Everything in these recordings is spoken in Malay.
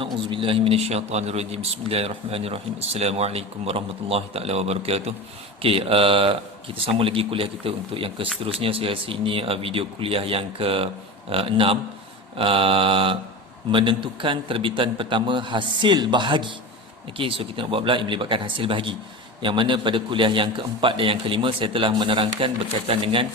A'udzubillahi minasyaitonirrajim. Bismillahirrahmanirrahim. Assalamualaikum warahmatullahi taala wabarakatuh. Okey, kita sambung lagi kuliah kita untuk yang ke seterusnya. Saya rasa ini video kuliah yang ke-6, menentukan terbitan pertama hasil bahagi. Okey, so kita nak buat pula yang melibatkan hasil bahagi. Yang mana pada kuliah yang keempat dan yang kelima saya telah menerangkan berkaitan dengan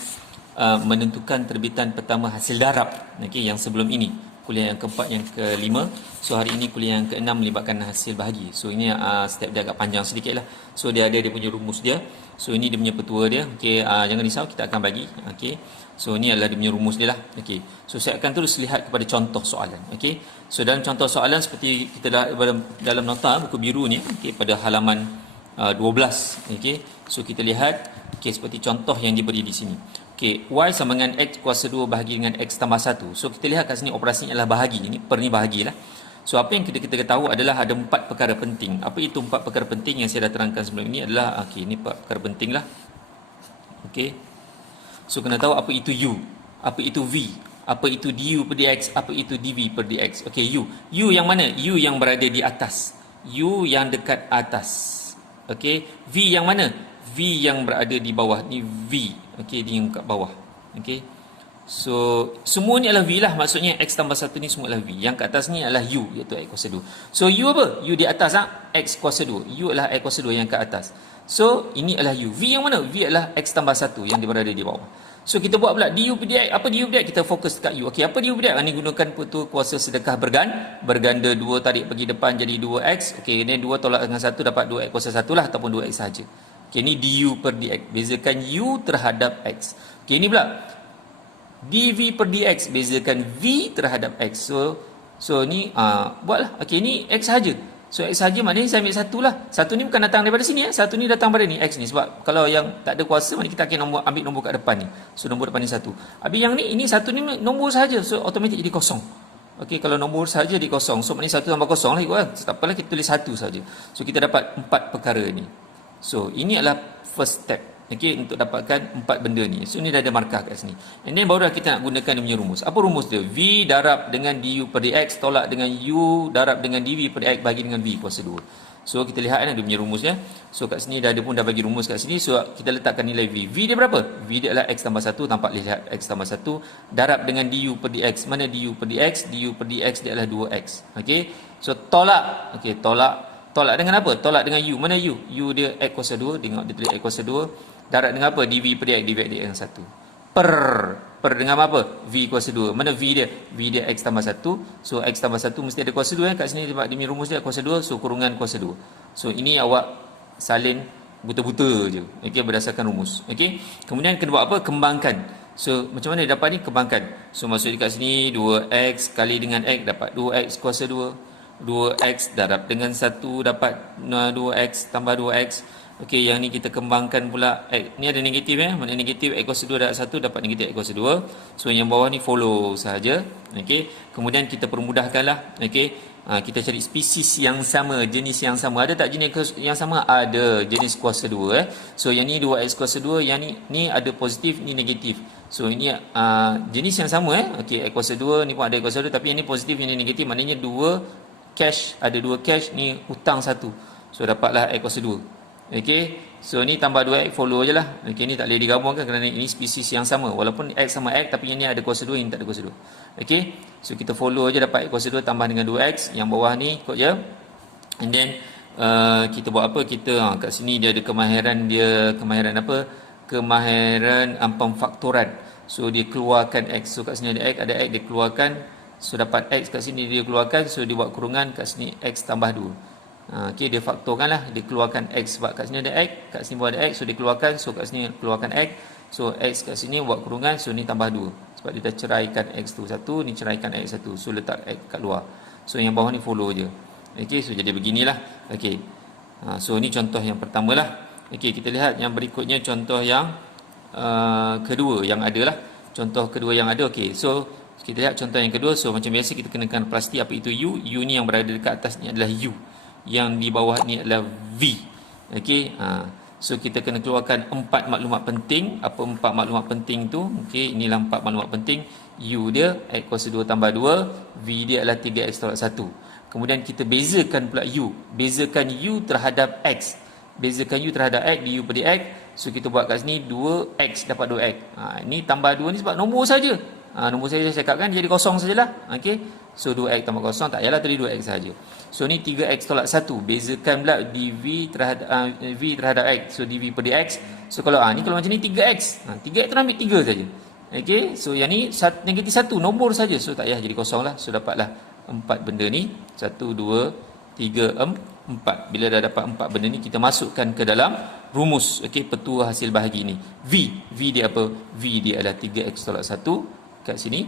menentukan terbitan pertama hasil darab. Okey, yang sebelum ini kuliah yang keempat, yang kelima. So hari ini kuliah yang keenam melibatkan hasil bahagi. So ini step dia agak panjang sedikit lah. So dia ada dia punya rumus dia. So ini dia punya petua dia. Okey, jangan risau, kita akan bagi. Okey. So ini adalah dia punya rumus dia lah. Okey. So saya akan terus lihat kepada contoh soalan. Okey. So dalam contoh soalan seperti kita dalam nota buku biru ni, okey, pada halaman 12. Okey. So kita lihat, okey, seperti contoh yang diberi di sini. Okey, y sama dengan x kuasa 2 bahagi dengan x tambah 1. So kita lihat kat sini operasinya adalah bahagi. Ini per ni bahagilah. So apa yang kita tahu adalah ada 4 perkara penting. Apa itu 4 perkara penting yang saya dah terangkan sebelum ini adalah, okey, ini 4 perkara penting lah. Okey. So kena tahu apa itu u, apa itu v, apa itu du per dx, apa itu dv per dx. Okey, u yang mana? U yang berada di atas, u yang dekat atas. Okey, v yang mana? V yang berada di bawah. Ni v. Okey, dia yang kat bawah. Okey. So semua ni adalah v lah, maksudnya x tambah 1 ni semua adalah v. Yang kat atas ni adalah u, iaitu x kuasa 2. So u apa? U di atas x kuasa 2. U adalah x kuasa 2 yang kat atas. So ini adalah u. V yang mana? V adalah x tambah 1 yang dia berada di bawah. So kita buat pula du per dx. Apa du per dx? Kita fokus dekat u. Okey, apa du per dx? Ini gunakan petua kuasa sedekah berganda 2 tarik pergi depan jadi 2x. Okey, ini 2 tolak dengan 1 dapat 2x kuasa 1 lah, ataupun 2x saja. Okey, ini du per dx. Bezakan u terhadap x. Okey, ini pula dv per dx. Bezakan v terhadap x. So ni buatlah. Okey, ni x saja. So x saja maknanya saya ambil 1 lah. 1 ni bukan datang daripada sini 1 ni datang pada ni, x ni. Sebab kalau yang tak ada kuasa, maknanya kita akan ambil nombor kat depan ni. So nombor depan ni 1. Habis yang ni, ini 1 ni nombor saja. So automatik jadi kosong. Okey, kalau nombor saja di kosong, so maknanya 1 tambah kosong lah ikut lah. Tak apalah, kita tulis 1 saja. So kita dapat 4 perkara ni. So ini adalah first step. Okey, untuk dapatkan 4 benda ni. So ni dah ada markah kat sini. And then baru kita nak gunakan dia punya rumus. Apa rumus dia? V darab dengan du per dx tolak dengan u darab dengan dv per dx bagi dengan v kuasa 2. So kita lihat dia punya rumusnya. So kat sini dah bagi rumus kat sini. So kita letakkan nilai v. V dia berapa? V dia adalah x tambah 1. Tampak lihat x tambah 1 darab dengan du per dx. Mana du per dx? Du per dx dia adalah 2x. Okey. So tolak. Okey, tolak dengan apa? Tolak dengan u. Mana u? U dia x kuasa 2. Tengok dia tulis x kuasa 2. Darab dengan apa? dv per dx. dv per dx dengan 1. Per dengan apa? V kuasa 2. Mana v dia? V dia x tambah 1. So x tambah 1 mesti ada kuasa 2 kat sini sebab dia punya rumus dia kuasa 2. So kurungan kuasa 2. So ini awak salin buta-buta je. Okey, berdasarkan rumus. Okey. Kemudian kena buat apa? Kembangkan. So macam mana dia dapat ni? Kembangkan. So maksud dekat sini 2x kali dengan x dapat 2x kuasa 2. 2x darab dengan 1 dapat 2x tambah 2x. Okey, yang ni kita kembangkan pula. Ni ada negatif mana negatif x kuasa 2 darab 1 dapat negatif x kuasa 2. So yang bawah ni follow saja. Okey, kemudian kita permudahkanlah. Okey, kita cari spesies yang sama, jenis yang sama. Ada tak jenis yang sama? Ada, jenis kuasa 2 So yang ni 2x kuasa 2, yang ni ada positif, ni negatif. So ini jenis yang sama Okey, x kuasa 2 ni pun ada x kuasa 2, tapi yang ni positif, yang ni negatif. Maknanya 2 cash, ada 2 cash, ni hutang 1. So dapatlah x kuasa 2. Okey, so ni tambah 2x, follow je lah. Okey, ni tak boleh digabungkan kerana ini spesies yang sama. Walaupun x sama x, tapi yang ni ada kuasa 2, yang tak ada kuasa 2. Okey, so kita follow je, dapat x kuasa 2 tambah dengan 2x. Yang bawah ni ikut je. And then kita buat apa? Kita kat sini dia ada kemahiran apa? Kemahiran pemfaktoran. So dia keluarkan x. So kat sini ada x, dia keluarkan. So dapat x kat sini dia keluarkan. So dia buat kurungan kat sini x tambah 2. Okey, dia faktorkan lah, dia keluarkan x sebab kat sini ada x, kat sini pun ada x, so dia keluarkan, so kat sini keluarkan x, so x kat sini buat kurungan, so ni tambah 2 sebab dia dah ceraikan x tu 1, ni ceraikan x 1, so letak x kat luar. So yang bawah ni follow je. Okey, so jadi beginilah. Okey, so ni contoh yang pertama lah. Okey, kita lihat yang berikutnya, contoh yang kedua yang ada lah. Contoh kedua yang ada. Okey, so kita lihat contoh yang kedua. So macam biasa kita kenakan pasti apa itu u ni yang berada dekat atas ni adalah u, yang di bawah ni adalah v. Okey, So kita kena keluarkan 4 maklumat penting. Apa 4 maklumat penting tu? Okey, inilah 4 maklumat penting. U dia X kuasa 2 tambah 2, V dia adalah 3X tolak 1. Kemudian kita bezakan pula U. Bezakan U terhadap X. Bezakan U terhadap X, du per dx. So kita buat kat sini 2X dapat 2X. Ini tambah 2 ni sebab nombor saja. Nombor saya cakap kan jadi kosong sajalah. Okey. So 2X tambah kosong tak payahlah tadi 2X saja. So ni 3X tolak 1. Bezakan pula dv terhadap V terhadap X. So dv per dx. So kalau ni kalau macam ni 3X. 3X tu ambil 3 saja. Okey. So yang ni negatif 1 nombor saja. So tak payah jadi kosong lah. So dapatlah 4 benda ni. 1 2 3 4. Bila dah dapat 4 benda ni kita masukkan ke dalam rumus. Okey, petua hasil bahagi ni. V dia apa? V dia adalah 3X tolak 1 kat sini.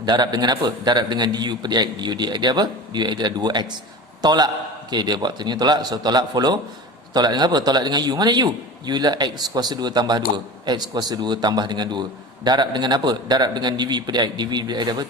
Darab dengan apa? Darab dengan du per dx. Du dx dia apa? Du dx dia 2x. Tolak. Okey, dia buat tanya tolak. So tolak follow. Tolak dengan apa? Tolak dengan u. Mana u? U lah x kuasa 2 tambah 2. X kuasa 2 tambah dengan 2. Darab dengan apa? Darab dengan dv per dx. Dv per dx dia apa?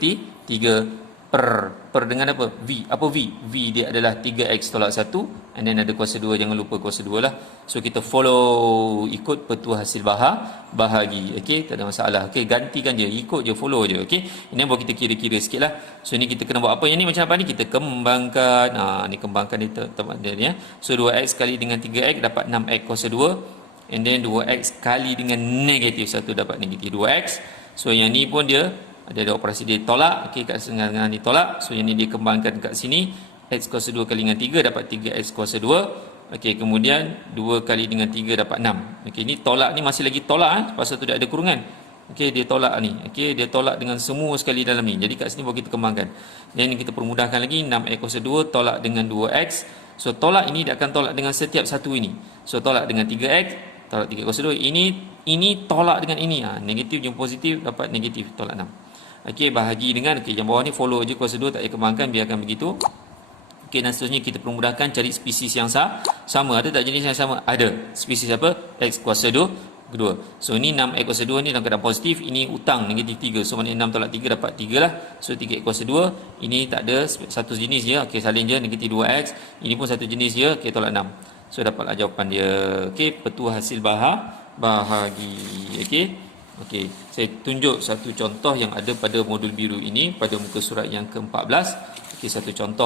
3 per dengan apa? V. Apa V? V dia adalah 3x tolak 1, and then ada kuasa 2, jangan lupa kuasa 2 lah. So kita follow ikut petua hasil bahagi. Okey, tak ada masalah. Okey, gantikan je, ikut je, follow je. Okey. Ini buat kita kira-kira sikitlah. So ni kita kena buat apa yang ni macam apa ni? Kita kembangkan. Ni kembangkan di tempat dia ni ya. So 2x kali dengan 3x dapat 6x kuasa 2, and then 2x kali dengan negatif 1 dapat negatif 2x. So yang ni pun dia ada operasi dia tolak. Okey, kat tengah-tengah ni tolak. So yang ni dia kembangkan kat sini. X kuasa 2 kali dengan 3 dapat 3x kuasa 2. Okey, kemudian 2 kali dengan 3 dapat 6. Okey, ni tolak ni masih lagi tolak pasal tu dia ada kurungan. Okey, dia tolak ni. Okey, dia tolak dengan semua sekali dalam ni. Jadi kat sini baru kita kembangkan. Dan ini kita permudahkan lagi. 6x kuasa 2 tolak dengan 2x. So tolak ini dia akan tolak dengan setiap satu ini. So tolak dengan 3x, tolak 3 kuasa 2. Ini tolak dengan ini. Negatif jumpa positif dapat negatif tolak 6. Okey, bahagi dengan yang bawah ni follow je kuasa 2, tak payah kembangkan, biarkan begitu. Okey, dan seterusnya kita permudahkan cari spesies yang sama. Ada tak jenis yang sama? Ada. Spesies apa? X kuasa 2 kedua. So ni 6x kuasa 2 ni dalam keadaan positif, ini hutang negatif 3. So maknanya 6 tolak 3 dapat 3 lah. So 3x kuasa 2, ini tak ada, satu jenis je. Okey, salin je negatif 2x. Ini pun satu jenis je. Okey, tolak 6. So dapatlah jawapan dia. Okey, petua hasil bahagi. Okey. Okey, saya tunjuk satu contoh yang ada pada modul biru ini pada muka surat yang ke-14. Okey, satu contoh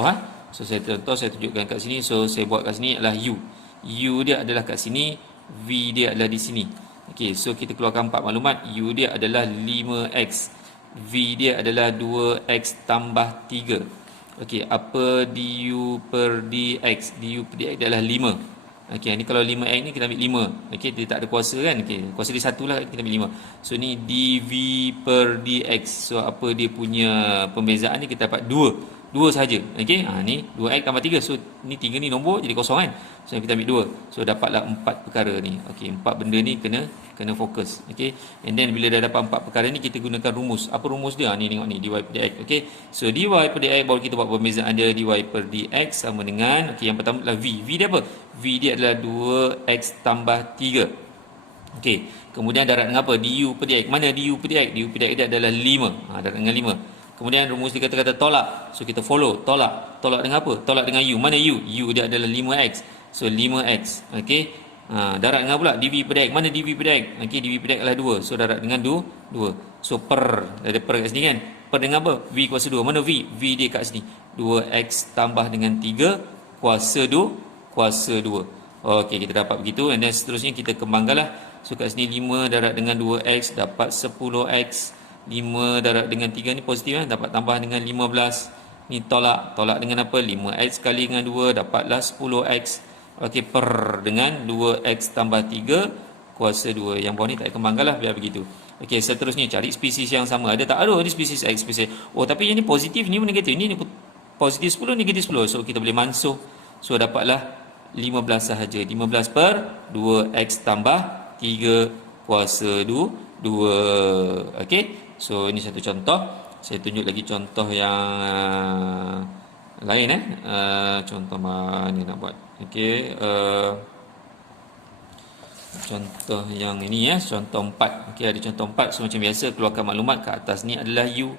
So saya tunjukkan kat sini. So saya buat kat sini adalah u. U dia adalah kat sini, v dia adalah di sini. Okey, so kita keluarkan 4 maklumat. U dia adalah 5x. V dia adalah 2x tambah 3. Okey, apa du per dx? Du per dx dia adalah 5. Okey, ni kalau 5x ni kita ambil 5. Okey, dia tak ada kuasa kan? Okey, kuasa dia 1 lah, kita ambil 5. So ni dv per dx. So apa dia punya pembezaan ni? Kita dapat 2 saja. Okey, ni 2x tambah 3. So ni 3 ni nombor jadi kosong kan? So kita ambil 2. So dapatlah 4 perkara ni. Okey, 4 benda ni kena fokus. Okey, and then bila dah dapat 4 perkara ni kita gunakan rumus. Apa rumus dia? Ni tengok ni, dy per dx. Okey, so dy per dx baru kita buat pembezaan dia. Dy per dx sama dengan, okey, yang pertama adalah v. V dia apa? V dia adalah 2x tambah 3. Okey, kemudian darab dengan apa? Du per dx. Mana du per dx? Du per dx dia adalah 5. Darab dengan 5. Kemudian rumus dia kata tolak. So kita follow tolak. Tolak dengan apa? Tolak dengan u. Mana u? U dia adalah 5x. So 5x. Okey. Darab dengan pula dv per dx. Mana dv per dx? Okey, dv per dx adalah 2. So darab dengan 2. So per. Ada per kat sini kan? Per dengan apa? V kuasa 2. Mana v? V dia kat sini. 2x tambah dengan 3 kuasa 2 kuasa 2. Okey, kita dapat begitu. And then seterusnya kita kembangkanlah. So kat sini 5 darab dengan 2x dapat 10x. 5 darab dengan 3 ni positif kan? Dapat tambah dengan 15. Ni tolak. Tolak dengan apa? 5x kali dengan 2 dapatlah 10x. Okey, per dengan 2x tambah 3 kuasa 2. Yang bawah ni tak kembangkan lah, biar begitu. Okey, seterusnya cari spesies yang sama. Ada tak? Ada. Ini spesies X, spesies. Oh, tapi yang ni positif, ni pun negatif. Ni positif 10, negatif 10. So kita boleh mansuh. So dapatlah 15 sahaja. 15 per 2x tambah 3 kuasa 2. Okey. So ini satu contoh. Saya tunjuk lagi contoh yang lain contoh mana nak buat. Okey, contoh yang ini contoh 4. Okey, ada contoh 4. So macam biasa keluarkan maklumat. Kat atas ni adalah u,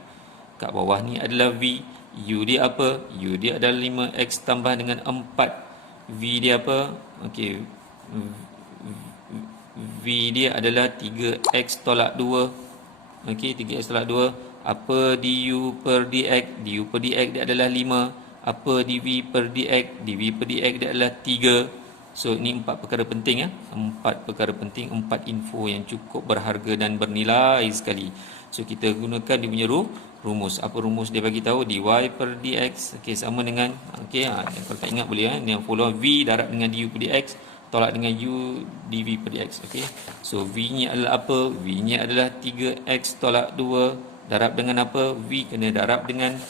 kat bawah ni adalah v. U dia apa? U dia adalah 5x tambah dengan 4. V dia apa? Okey, V V dia adalah 3x tolak 2. Okey, 3x tolak 2. Apa du per dx? Du per dx dia adalah 5. Apa dv per dx? dv per dx dia adalah 3. So, ni 4 perkara penting ya. 4 perkara penting, 4 info yang cukup berharga dan bernilai sekali. So, kita gunakan dia punya rumus. Apa rumus dia bagi tahu? dy per dx. Okey, sama dengan kalau tak ingat boleh yang follow v darab dengan du per dx tolak dengan u dv per dx. Okey. So v nya adalah apa? V nya adalah 3x tolak 2 darab dengan apa? V kena darab dengan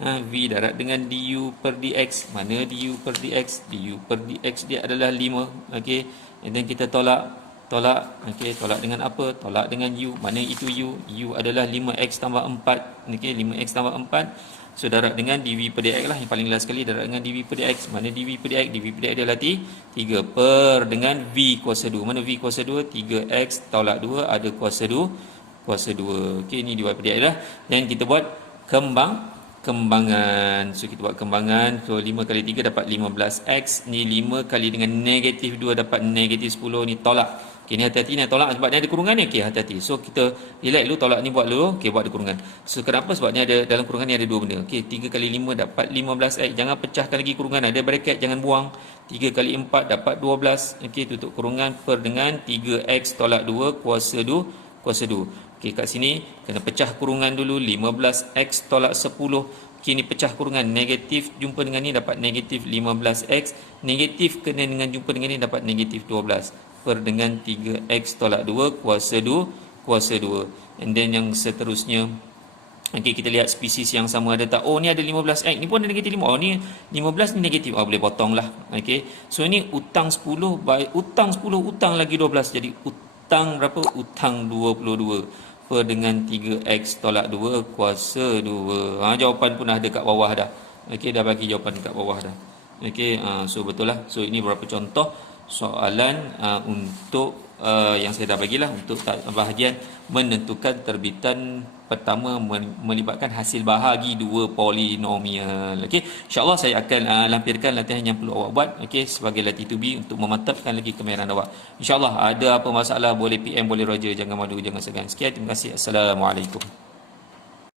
v darab dengan du per dx. Mana du per dx? Du per dx dia adalah 5. Okey. And then kita tolak. Okey, tolak dengan apa? Tolak dengan u. Mana itu u? U adalah 5x tambah 4. Okey, 5x tambah 4. So darab dengan dv per dx lah, yang paling last sekali darab dengan dv per dx. Mana dv per dx? Dv per dx dia adalah 3 per dengan v kuasa 2. Mana v kuasa 2? 3x tolak 2 ada kuasa 2. Okey, ni dy per dx lah. Dan kita buat kembangan. So kita buat kembangan. So 5 kali 3 dapat 15x. Ni 5 kali dengan negatif 2 dapat negatif 10. Ni tolak. Okey, ni hati-hati ni tolak sebab ni ada kurungan ni. Okey, hati-hati. So kita relax dulu, tolak ni buat dulu. Okey, buat ada kurungan. So kenapa? Sebab ni ada dalam kurungan ni ada dua benda. Okey, 3 kali 5 dapat 15x. Jangan pecahkan lagi kurungan. Ada bracket, jangan buang. 3 kali 4 dapat 12. Okey, tutup kurungan per dengan 3x tolak 2 kuasa 2. Okey, kat sini kena pecah kurungan dulu. 15x tolak 10. Okey, ni pecah kurungan. Negatif jumpa dengan ni dapat negatif 15x. Negatif kena dengan jumpa dengan ni dapat negatif 12. Per dengan 3x tolak 2 kuasa 2. And then yang seterusnya, okey, kita lihat spesies yang sama ada tak. Oh, ni ada 15x, ni pun ada negatif 5. Oh, ni 15 ni negatif. Oh, boleh potong lah. Okey, so ini utang 10 utang lagi 12. Jadi utang berapa? Utang 22 per dengan 3x tolak 2 kuasa 2. Jawapan pun dah ada kat bawah dah. Okey, dah bagi jawapan kat bawah dah. Okey, so betul lah. So ini beberapa contoh soalan untuk yang saya dah bagilah untuk bahagian menentukan terbitan pertama melibatkan hasil bahagi dua polinomial. Okey, insya-Allah saya akan lampirkan latihan yang perlu awak buat, okey, sebagai latih to be untuk memantapkan lagi kemahiran awak. Insya-Allah ada apa masalah boleh PM, boleh roger, jangan malu, jangan segan. Sekian, terima kasih. Assalamualaikum.